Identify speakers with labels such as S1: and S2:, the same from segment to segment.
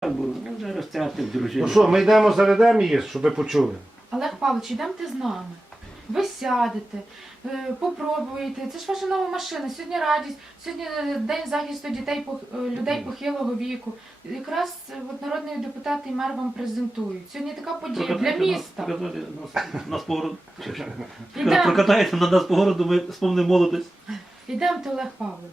S1: Ну, вже розтратив дружину.
S2: Ну що, ми йдемо заведемо її, щоб ви почули.
S3: Олег Павлович, йдемте з нами. Ви сядете, попробуєте. Це ж ваша нова машина. Сьогодні радість, сьогодні день захисту дітей, людей похилого віку. Якраз от народний депутат і мер вам презентують. Сьогодні така подія для міста.
S4: Прокатайте нас по городу.
S3: Ідемо.
S4: Прокатаєте на нас по городу, ми спомнимо молодість.
S3: Ідемте, Олег Павлович.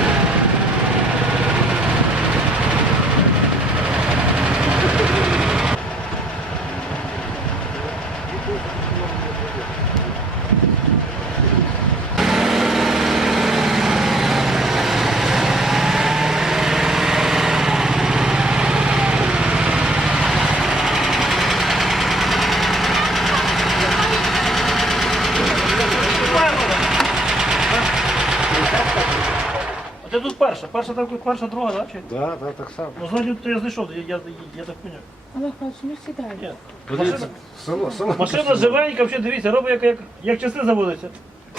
S4: А ти тут перша? Перша, друга, так? Чи?
S2: Так, так, так само.
S4: Ну, ззаді то я знайшов, я так поняв.
S3: Олег Павлович, ну сідайте.
S2: Подивіться, село.
S4: Машина живенька, взагалі, дивіться, робить як часи заводиться.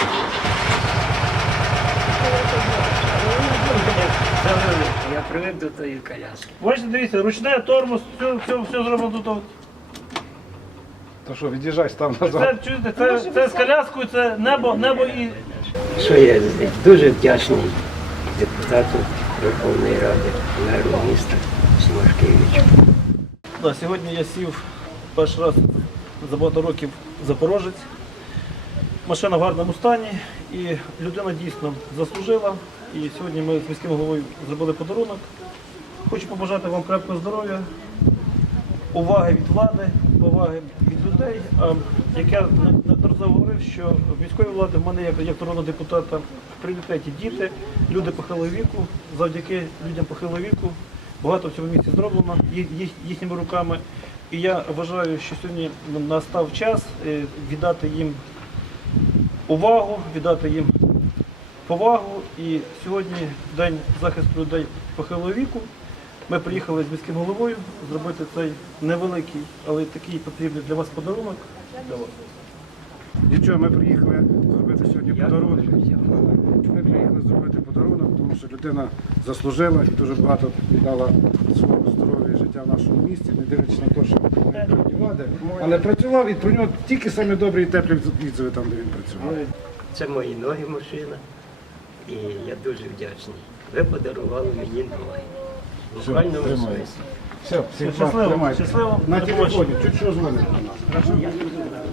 S1: Я привик до тої коляски.
S4: Бачите, дивіться, ручне, тормоз, все зроблено тут.
S2: То що, від'їжджай, став
S4: Це,
S2: назад.
S4: чуєте, це з коляскою, це небо і...
S1: Що я дуже вдячний депутату Верховної Ради, меру міста Сімашкевичу.
S4: Да, сьогодні я сів перший раз за багато років в Запорожець. Машина в гарному стані і людина дійсно заслужила. І сьогодні ми з міським головою зробили подарунок. Хочу побажати вам крепкого здоров'я, уваги від влади, поваги від людей. А як я неодноразово говорив, що в міської влади в мене як народного депутата в пріоритеті діти, люди похилого віку. Завдяки людям похилого віку багато в цьому місті зроблено їхніми руками. І я вважаю, що сьогодні настав час віддати їм увагу, віддати їм повагу. І сьогодні День захисту людей похилого віку. Ми приїхали з міським головою зробити цей невеликий, але такий потрібний для вас подарунок.
S2: Нічого, ми приїхали зробити сьогодні подарунок. Ми приїхали зробити подарунок, тому що людина заслужила і дуже багато віддала свого здоров'я і життя в нашому місті, не дивлячись на те, що він влади. Але працював і про нього тільки самі добрі і теплі відзиви там, де він працював.
S1: Це мої ноги машина. І я дуже вдячний. Ви подарували мені ноги. В буквальному смислі.
S2: Все, всіх
S4: Щасливо,
S2: тримайте.
S4: щасливо.
S2: На
S4: До побачення.
S2: телефоні, чуть що дзвонить до нас.